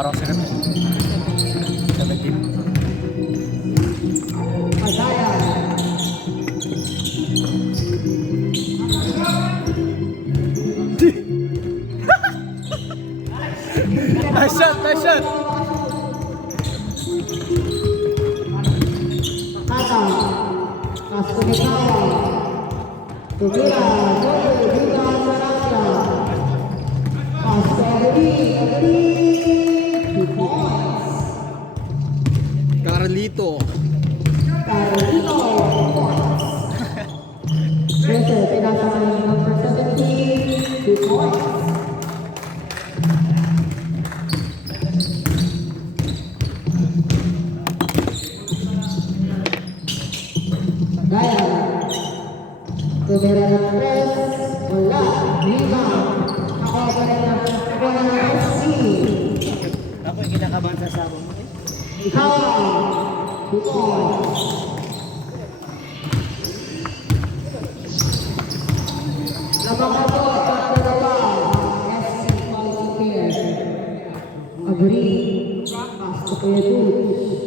Parang sila 17. Nice shot, nice shot. Carlito. Number 17, 2 points. Gaya. Tumira ng press. Wala. Rebound. Ako pa rin ang wala ng SC. Ako yung kinakabahan sa sabon mo. Ikaw. 2 points. Lamang ako at dalawa ang SC quality pair. Agree. Pass to Kuya Jules.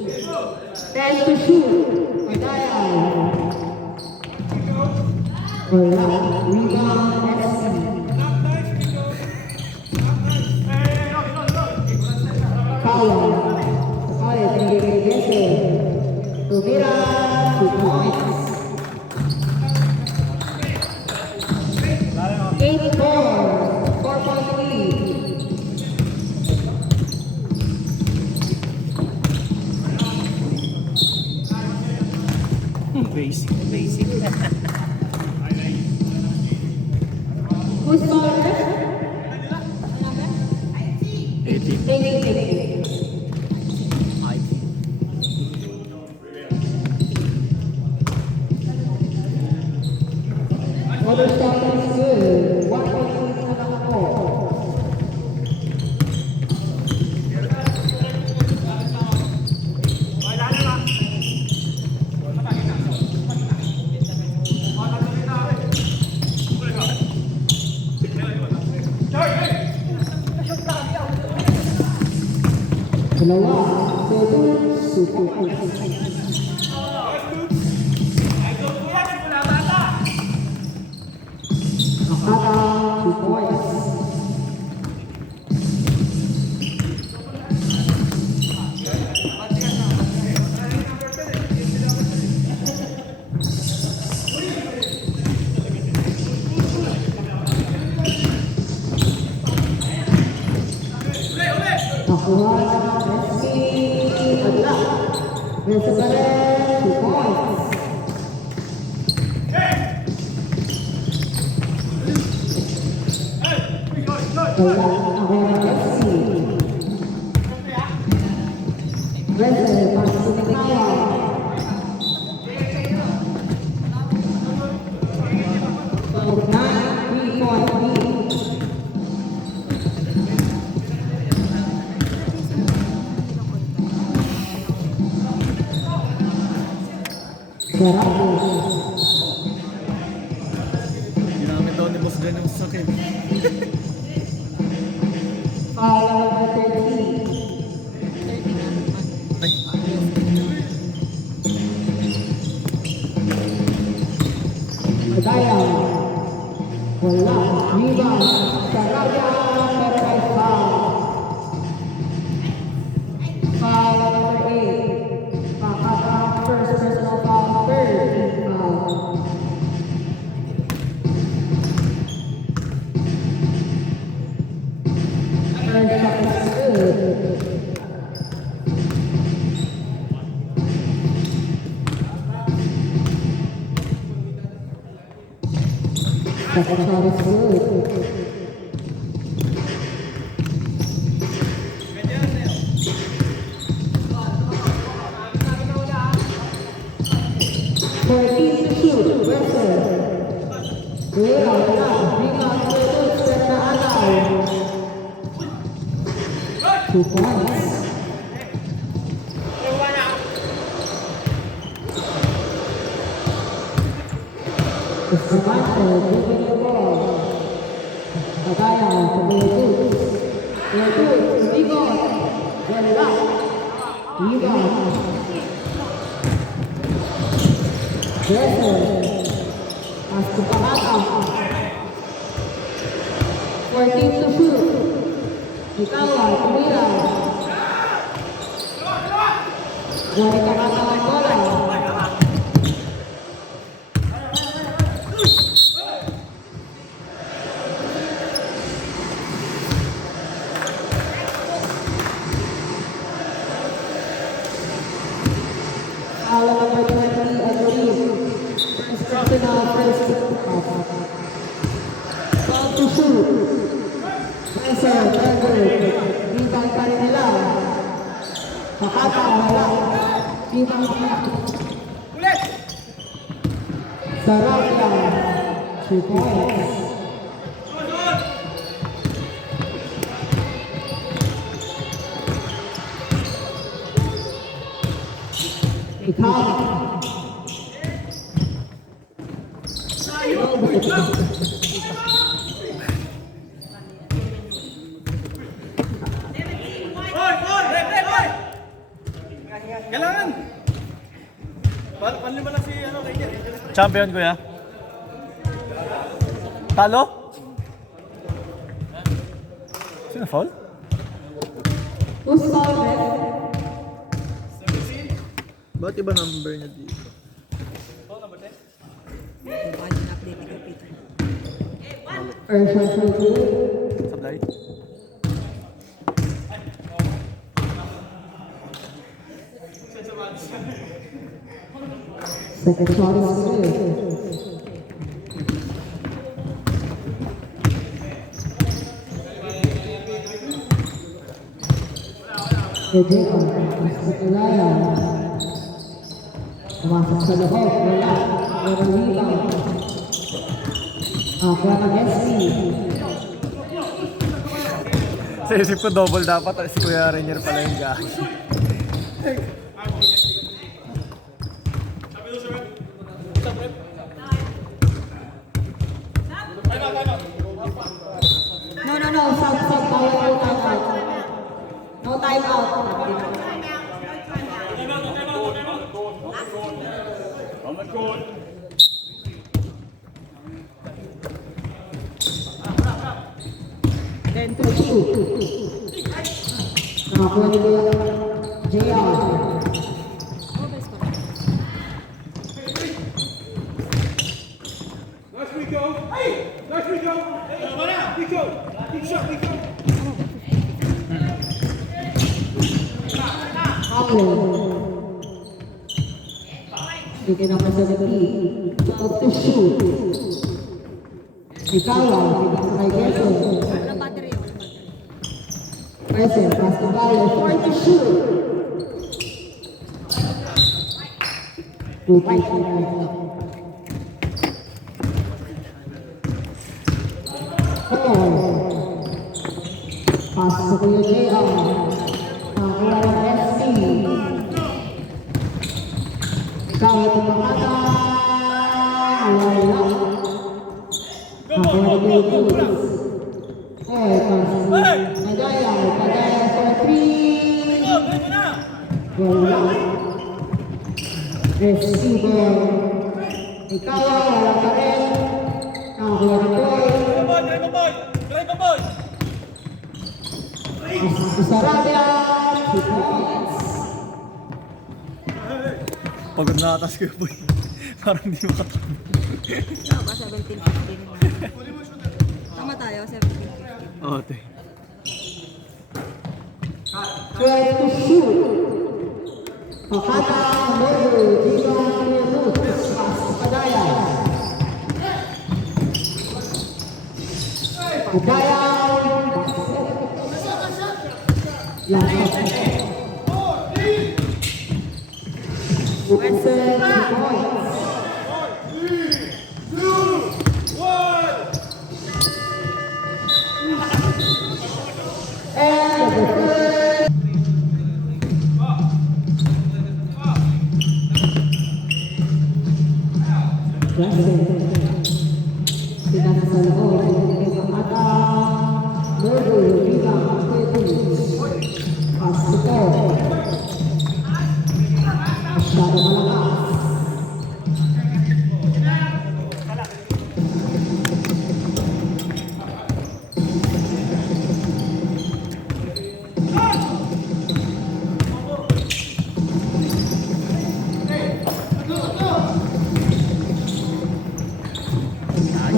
10 to shoot. Padayan. Wala. Rebound SC. Kaya. Kaya. Tinigay Jesse. Tumira. 2 points. 8-4. 4-point lead. Basic, basic. Who's taller? 18. 18. Other starting is good. 1 point na lang ako. Dalawa. 2 points. Nakuha ng SC Adla. Nasa pa rin, 2 points. Wala, nakuha ng SC. Reza, pasok sa Nikaya. Pag 9, 3-point lead. Sarap. Ginamit daw ni Boss Glenn yung sakit. Foul number 13. Madaya. Wala. Rebound. Saraya. Pero may foul. Foul number 8. Pakatang first personal foul. Third team foul. Third shot is good. Second shot is good. Thirteen to shoot. Wrestle. Rebound. Rebound. Step na alaw. 2 points. Escamante, dribbling the ball. Pagaya, Kuya Jules. Kuya Jules, Rigon. Wala. Rebound. Dresser. Pass to Pakata. 14 to shoot. Ikawa, tumira. Dari Pakata ang bola. Foul number 20, I believe. First personal, first foul to shoot. Dresser, Trevor. Rebound pa rin nila. Pakata, wala. Rebound pa. Sarabia. 2 points. Ikaw. Kailangan! Panlima lang si ano, Ranger. Champion ko ya. Talo? Sino foul? Who's foul, Red? Bakit iba number niya dito? First shot for two. Sablay? Second shot is good. Ejeka, Sekulaya. Pumasok sa loob, wala. Walang rebound. Kuha ng SC. Sa isip ko double dapat si Kuya Ranger pala yung gagi. No, stop, bawal po time out. No time out. Then to shoot. Nakakuha ni JR. Bigyan ng facility. Out to shoot. Ikawa, kay Gerson. Present, pass to Paolo. 4 to shoot. 2 points. Pass sa Kuya JR. Nakakuha ng SC. Ikaw ito Pakata. Wala. Nakakuha ng Lagos. Nagaya for 3. Wala. Receiver. Ikaw wala pa rin. Nakakuha ng boy. Sarabia, 2 points. Pagod na atas ko boy. Parang di makatapos. Tama, 17-15 na. Tama tayo, 17-15. Oo, te. 12 to shoot. Pakata, Mero, Dino, Roots, Padaya. Padaya. Winston, 2 points. And the third. Pinasa sa loob, kay Pakata, Mero, Dino, Pass to four. Masyado malakas.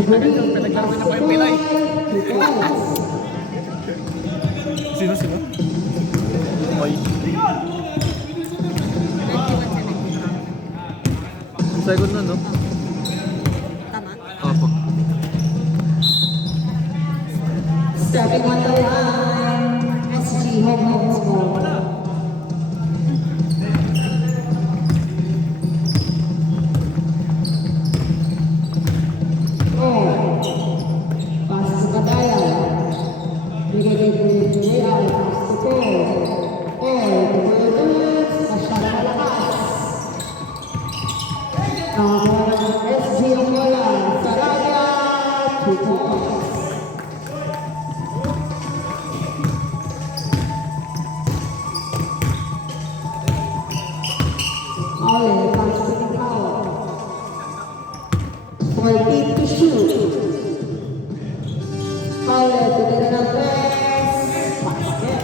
Pinaglaro na pa yung pilay. Sino? Oy. 91-70. Second na, no? Tama? Opo. Stepping on the line, SG Home Ball. Pass to Padaya. Bigay kay JR. Pass to Paul. Masyado malakas. SG Omola. Saraya. 2 points. Ole, pass to Ikaw. 14 to shoot. Ole, pwede na ng press. Basket.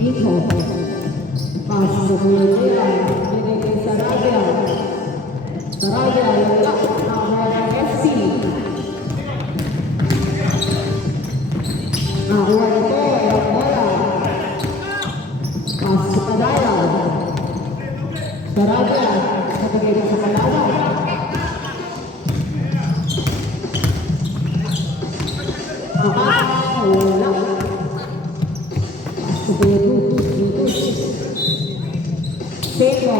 Nico. Pass to Bulogera. Bigay kay Sarabia. Sarabia, yung lock. Nakakuha ng SC. Nakakuha nito, yung bola. Pass to Padaya. Sarabia, nabigay na sa Kalala. Wala. Pass to Bulogera. Pedro,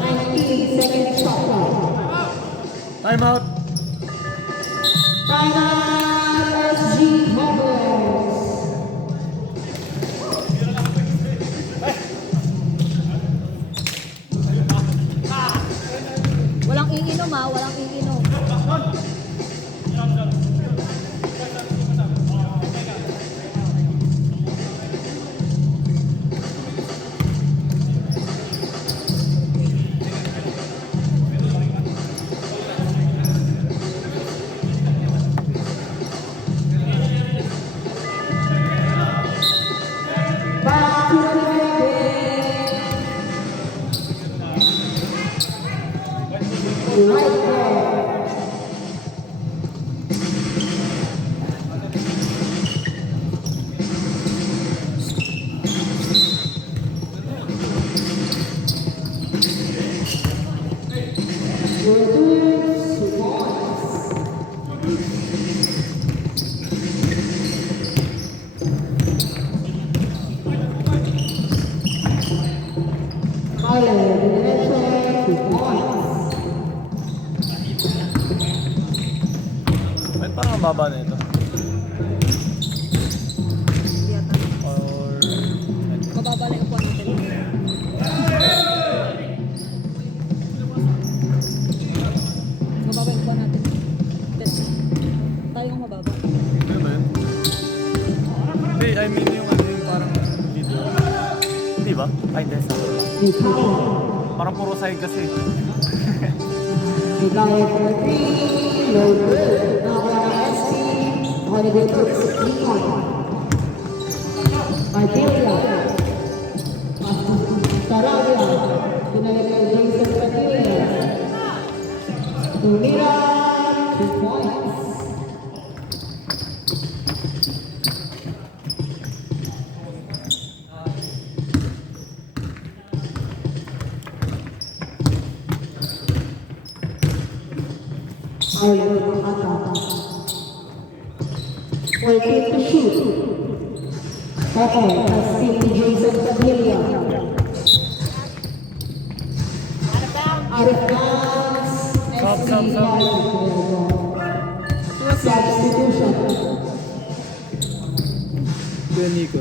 19 second shot clock. Time out. Final SG Hovers. Walang iinom ha, walang iinom. Back to the game. Right there. We're doing points. Ole, diretso, 2 points. Ba't parang ang baba na ito? Hindi yata. Or... Mababa lang yung puwan natin. Mababa yung puwan natin. Tayo ang mababa. Ano ba yun? Hindi, I mean yung ano yung parang video. Hindi ba? Ay, hindi. Sakto lang. Ikaw. Parang puro side kasi. Ikaw for 3. No good. Nakakuha ng SC. Holiday Books. Nikon. Artelia. Sarabia. Pinalik kay Jason Padilla. Tumira. 2 points. Arlo Nakata. 14 to shoot. Okay, that's Team Jason Padilla. Out of bounds. Stop. Substitution. Kuya Nico.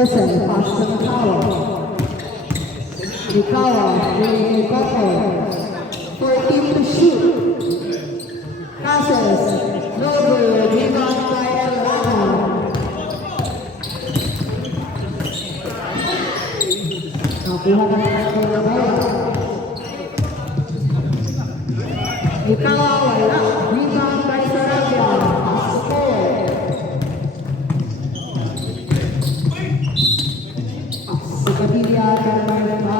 Listen, pass to Mikawa. Mikawa, bringing Koko. 14 to shoot. Passes. No good. Rebound by Elana. Nakuha na natin ang bola. Mikawa, wala. Rebound by Sarabia. Pass to Cole. Padilla Carmona.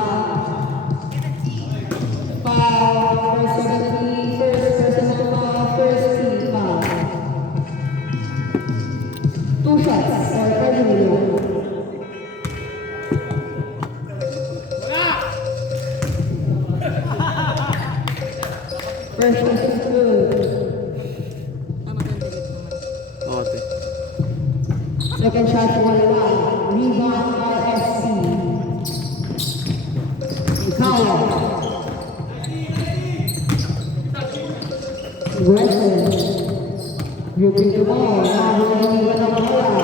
Foul for 70, first personal foul, first team foul. 2 shots for Padilla. First shot is good. Oo, ate. Second shot wala. Rebound by SC. Mikawa. Wesson. Gripping the ball. Now rolling with the bola.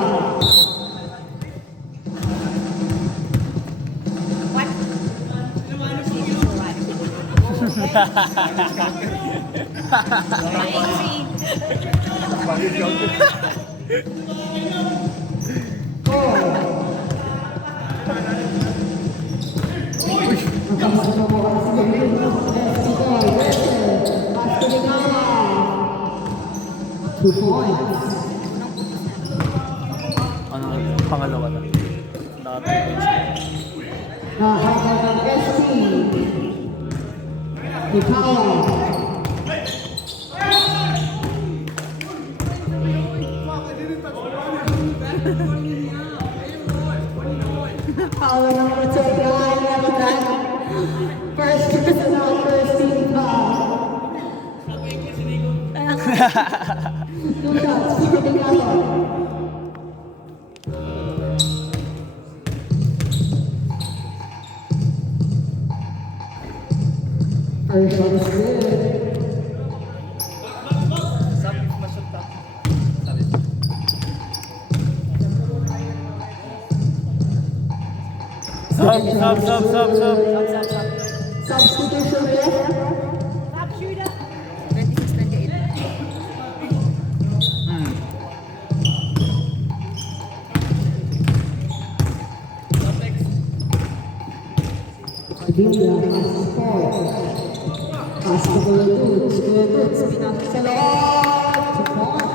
Two points. Ano, pangalawa na. Nahabol ng SC. Mikawa. Foul number 29 after that. First personal, first team foul. 2 shots for Mikawa. First shot is good. Sub. Substitution left. 26-28. Padilla has scored. Pass to Bulututs. Bulututs pinang sa loob. 2 points.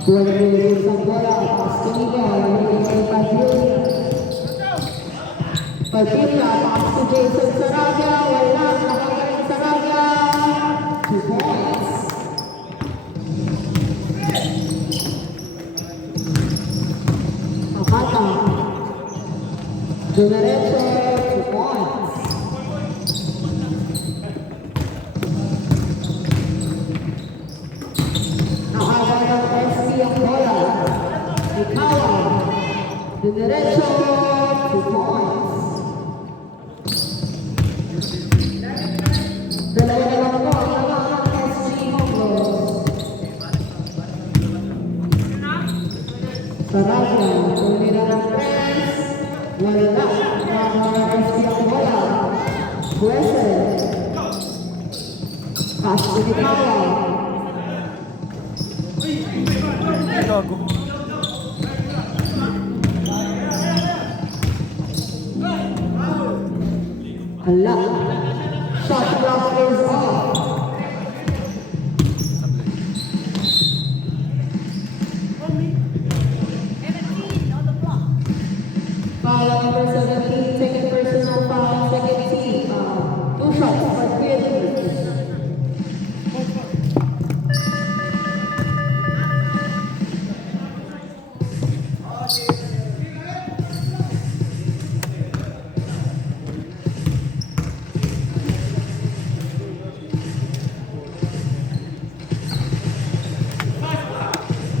Kuha na Bulututs ang bola. Pass to Miguel. Bulututs kay Padilla. Padilla. Pass to Jason Sarabia. Wala. Nakagaling Sarabia. 2 points. Akata. Dinerecho, 2 points. Nahabol ng SC ang bola. Mikawa. Dinerecho, 2 points. Dalawa na lang po ang laban ng SC Hongos. Sarabia, tumira ng press. Wala. SC ang bola. Wesson. Pass to Mikawa. Gago. Hala. Shot clock is off. Foul number 17, second personal foul, second team foul. 2 shots for Creative.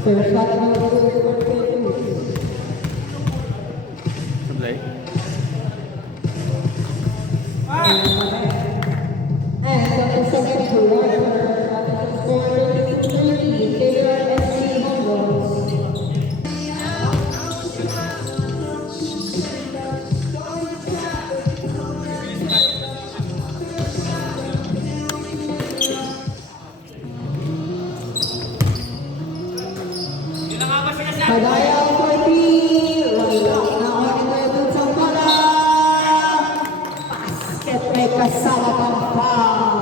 First shot number 2 for Creative. Sablay. on the second quarter. Score 30-30, favor of SC Homeboys. Padaya 40, wala na ulit sa bola. Basket may kasama pang foul.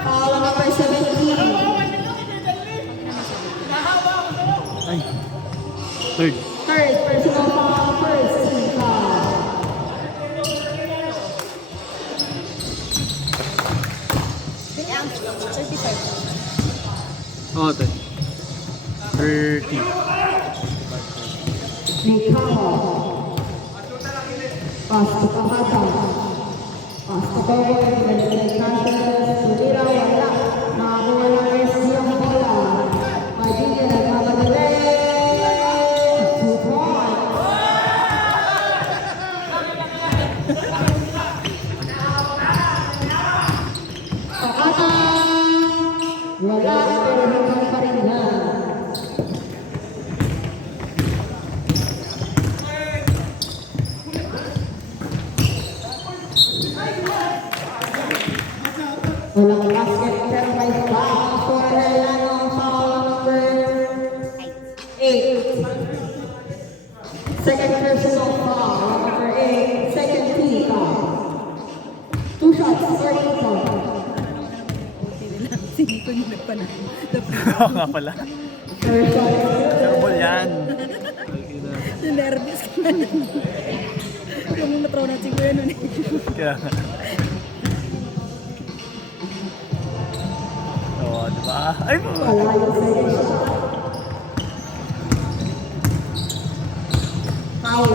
Foul number 17. Ay. Third. Third personal foul, first team foul. Oo, 30. Mikao. Pass to Kahata. Pass to Power. Galing Cantos. Tumira, wala. Nakakuha ng SG ang bola. Padilla, nagmamadali. 2 points. Kahata. Wala, pero hanggang pa rin na. Walang basket pero may foul for Heleno, foul number 8. Second personal foul, number 8. Second team foul. 2 shots for Ito. Sige ko yung nagpanalo. Oo nga pala. First shot. Pero ball yan. Nervous ka na. Yung natraw na siguro yun. Kaya nga. Oo, diba? Ay, Wala yung second shot. Foul.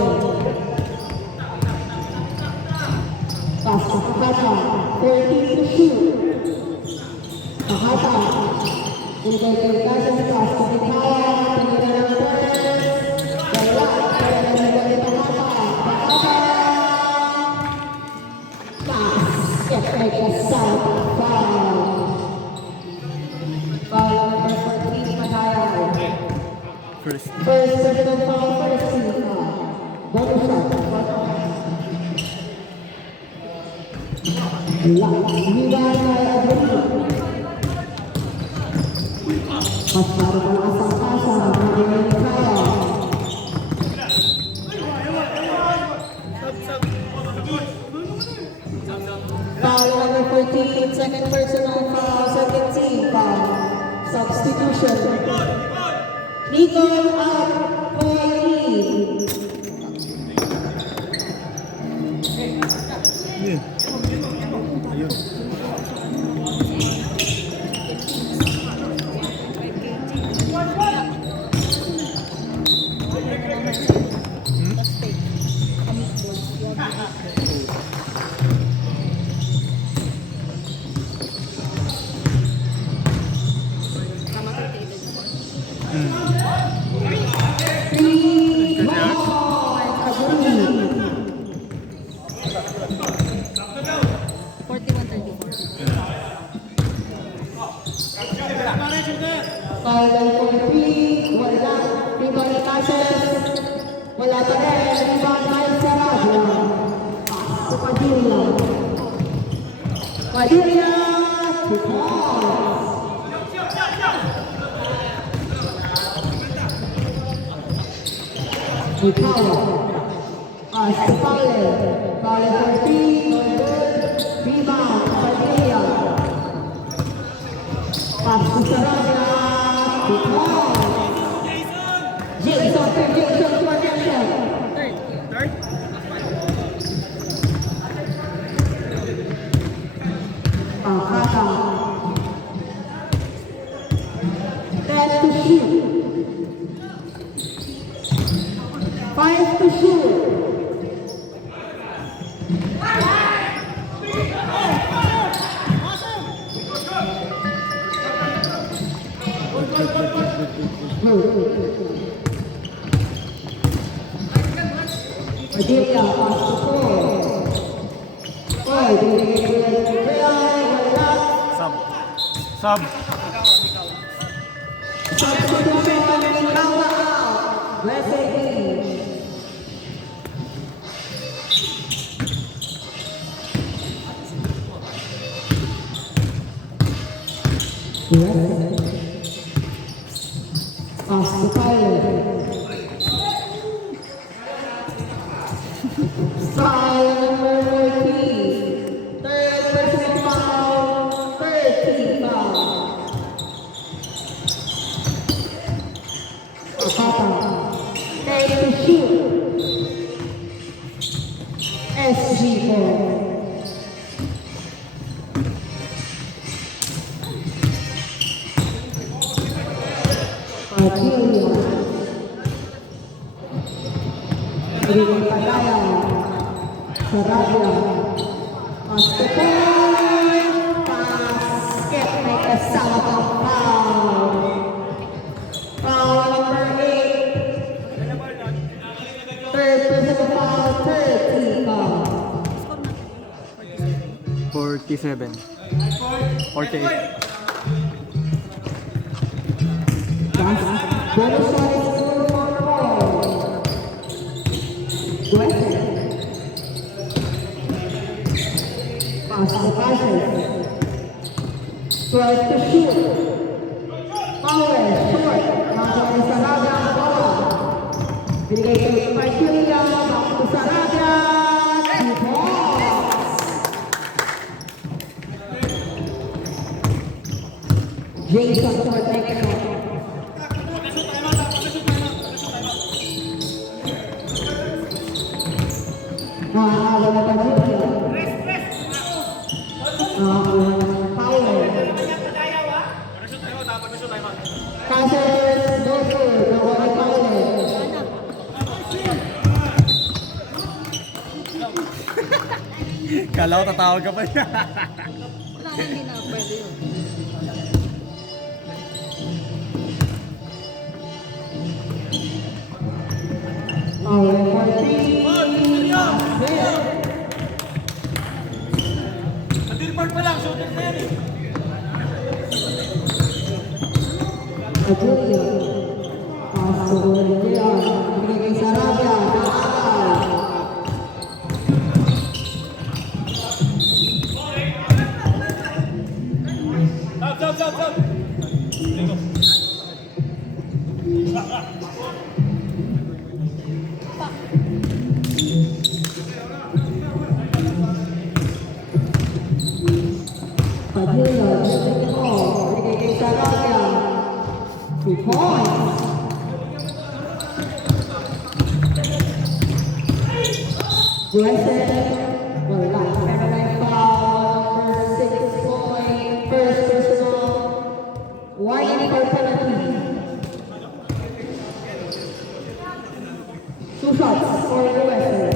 Pass to Kahata. 30 to shoot. Kahata. Inverted Cantos, pass to Mikaya. Tumira ng first. Wala. Kaya nagagalit ang Kahata. Kahata. Basket may kasama pang foul. Foul number 14, Padaya. first. First personal foul, first team foul. Bonus shot. Wala. Rebound by Abreu. Masyado malakas ang pasa. Maraming kaya. Foul number 14, second personal foul, second team foul. Substitution. Nico out for lead. Ayun. Three points, Abreu. 41-34. Foul by 43, wala. Rebound ni Cases. Wala pa rin. Rebound by Sarabia. Pass to Padilla. Padilla, 2 points. Mikao. Pass to Paule. Paule 13, no good. Rebound, Padilla. Pass to Sarabia. 2 points. Jason to attention. Third. Kahata. 10 to shoot. 5 to shoot. Padilla, pass to 4. Boy, binigay ko yan. Kaya, wala. Sub. Sub. Substitution, Ikawa out. West 18. Yes. Pass to Tyler. Foul number 14. Third personal foul. 13 foul. Akata. Take to shoot. SG4. Julia. Binigay Padaya. Sarabia. Basketball. Basket. May kasama pang foul. Foul number 8. Third personal foul. 30 foul. 47. 48. Bonus points for West. Pass to Passes. 12 to shoot. Power, short. Makuha sa Sarabia ang bola. Binigay ko yung Martilia. Back to Sarabia. 2 balls. Jason for next shot. Nakakuha na pa Julia. Nakakuha na Power. Caceres, Dover, nakuha ni Power. Kala ko tatawag ka pa niya. Wala, hindi na pwede yun. Power 14. Julia. Pass to Julia. Binigay Sarabia. Nakakal. Padilla, shooting ball. Binigay Sarabia. 2 points. USA, wala. Meron na yung foul, number 6 point, first personal, warning for penalty. 2 shots for USA.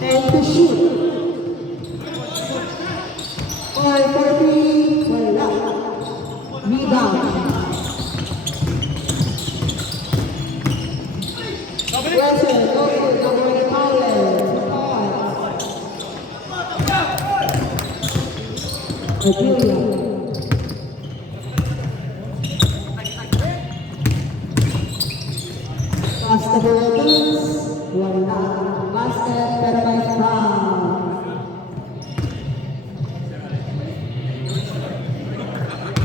And to shoot. All for 3, wala. Rebound. Russell, Dover, nakuha ni Powell. 2 points. Aguila. Pass to Bulletins. Wala. Basket, pero may foul.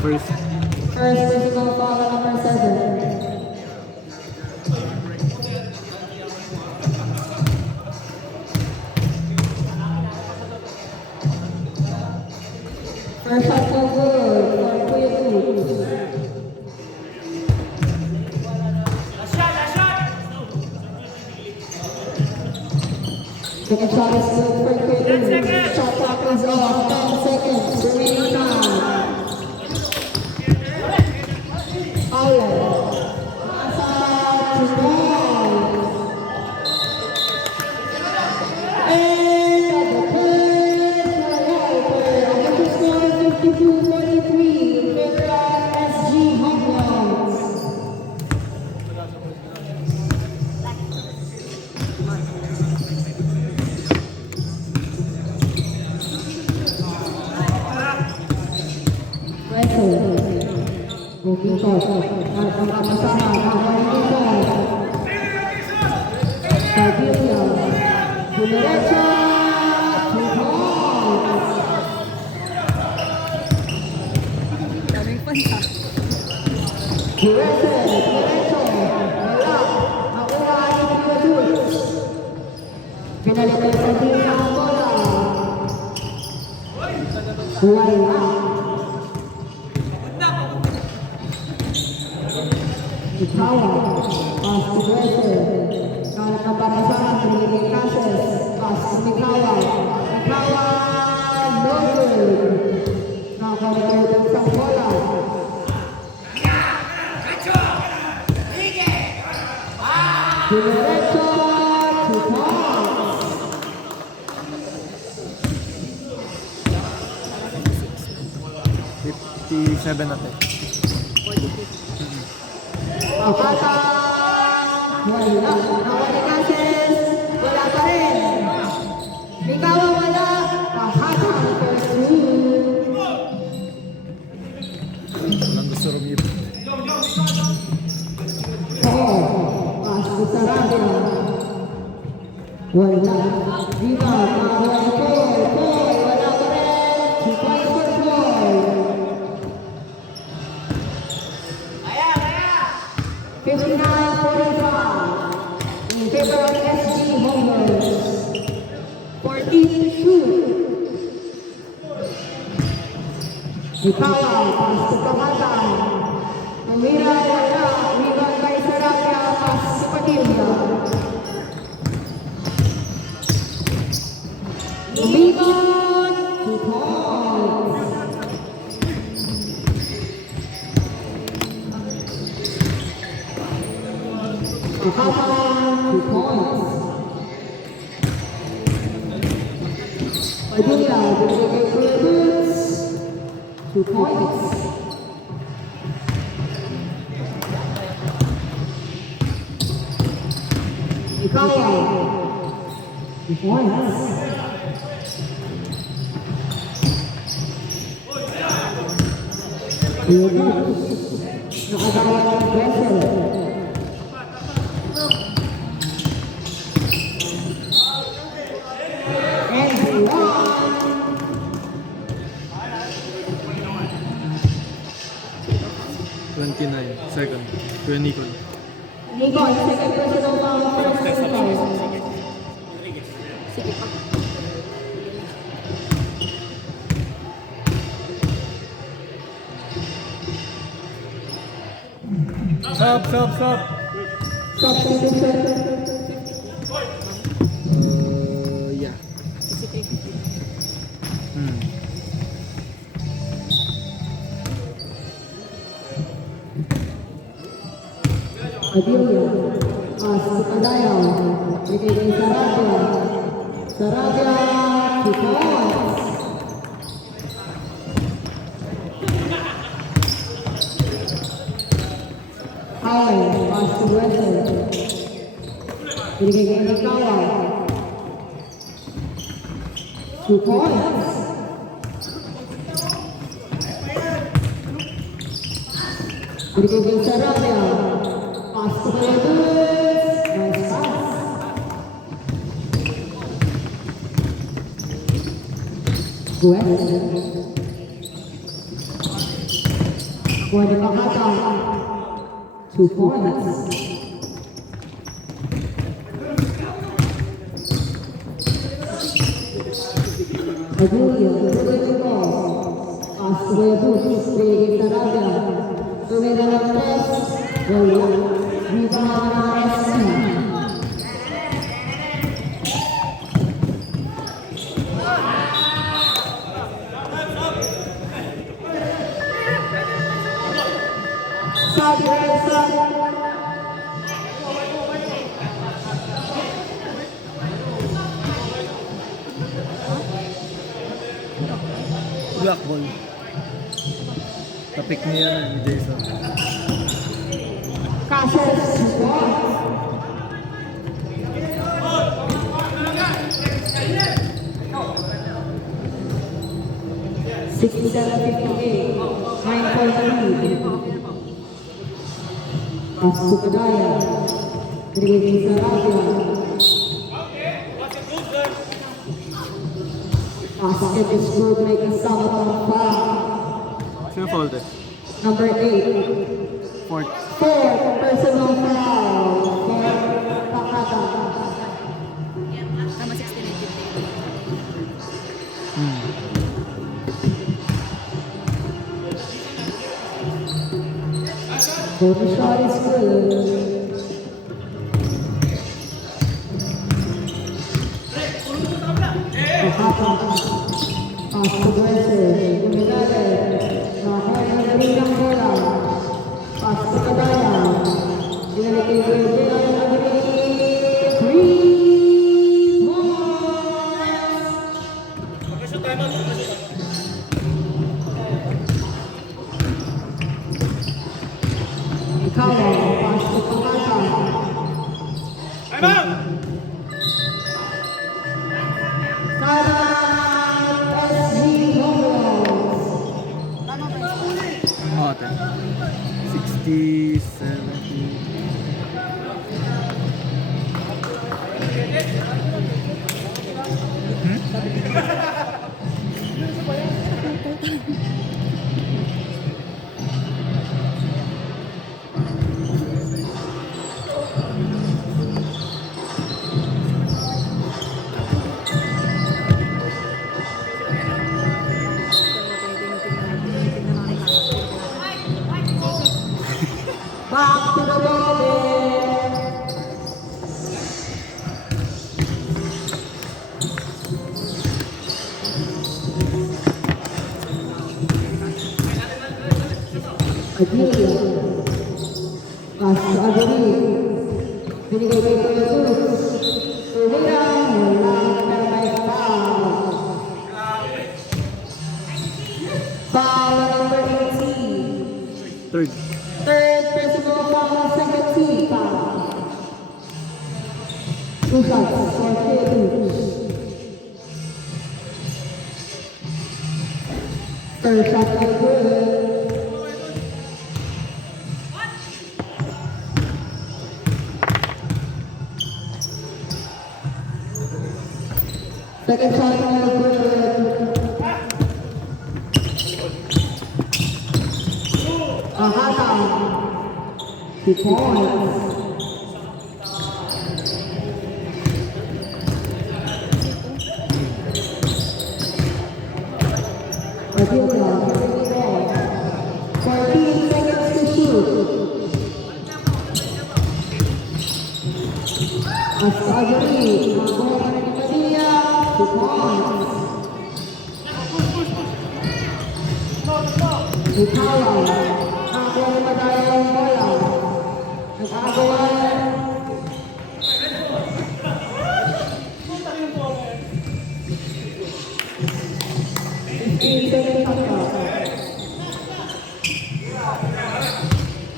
First. First physical foul on number 7. First shot no good for Kuya Cruz. Second shot is good for Kevin. Shot clock is off. 10 seconds. Remaining time. Fowler. Pasa to ball. And the third for score 52-43 in favor of SG Homelands. Bukito at pagkakasama ng Bukito Pagkita Dumiretsa Tuhon Daming panta. Diretso wala nakuha ni Piladus pinalitan sa team ng bola wala Ikawa, pas to Dresser, kalat na parasahan, pinigil Cases, pas to Mikawa, no good, nakakarito sa bola. Diretso to pass. $57 natin. Pakata, wala, nawali Cases, wala pa rin. Mikawa wala, Pakata, first two. Walang gusto rumip. Pas to Sarabia. Wala. Viva, Paul, wala pa rin. 2 points for Paul. 59-45 in favor of SG Homers. 14-2. Ikawa, pas to Pakata. Umira, wala. Rebound by Sarabia, pas to Padilla. Rebound to Paul. Pakata, 2 points. Padilla, binigay for the boots. 2 points. Ikawa, 2 points. Nakagawa ng Dresser. And one. 29 second. Kuya Nicole. Nicole, second personal foul for Nicole. Sige pa. Stop. Substitution. Yeah. 63. Padilla, pas to Padayaw, binigay Sarabia. Sarabia, 2 points. Howell, pas to Dresser. Binigay Ikawa. 2 points. Binigay Sarabia. Pas to Piladus. Nice pass. West. Pwede Pakata. 2 points. Padilla, binigay the ball. Pas to Piladus. Binigay Sarabia. Tumira ng press. Wala. Viva ng SC. side, right side. Black ball. Tapik niya ni Jason. Cassius, one. $67.58, 9.3. Asukadaya, Grady Sarabia. Basket is good, making some on foul. Sino fold eh? Number 8. Fourth. Fourth personal foul for Pakata. Tama 16. The shot is good. Pakata. Pass aggressive. Guminagay. Nakaya na rin ang bola. Pass to Kadaya. Dinalik kay Grady. Three points. Ikawa, pass to Pakata. Sarang SG Romeos. Tama ba yun? Oo, ate. 60, 70. Back to the Robin. Aguirre. Pass to Aguirre. Binigay kay Kuya Cruz. Rivera. Wala na may foul. Foul number 18. Third. Third personal foul, second team foul. 2 shots for Kuya Cruz. Third shot by good. Second shot by good. Ahata. 2 points. Aguirre. 14 seconds to shoot. Aguirre. Nakuha ni Padilla. 2 points. Ikawa. Nakuha ni Madaya ang bola. Nagkagawa. 15 seconds to shoot.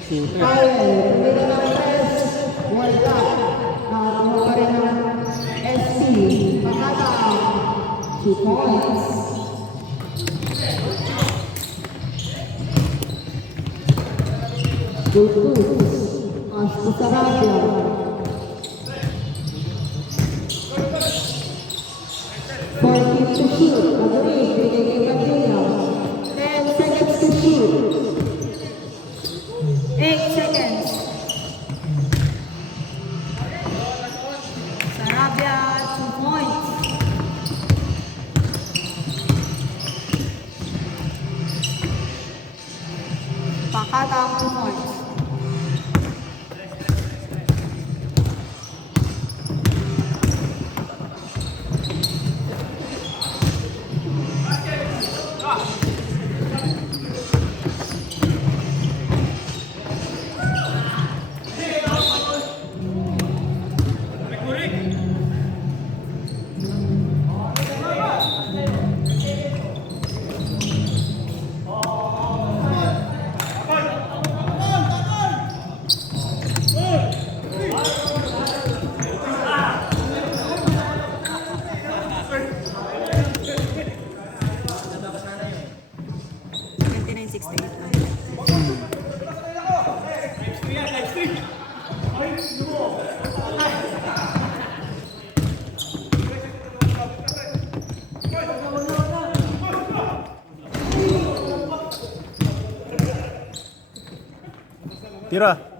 Shooter. Kaya, pagkita ng press, wala. Nakakuha pa rin ng SC. Pakata. 2 points. Tutus. Pass to Sarabia. Fourteen to shoot. Agree. Bigay kay Padilla. 10 seconds to shoot. 8 seconds. Sarabia, 2 points. Pakata, 2 points. Tira.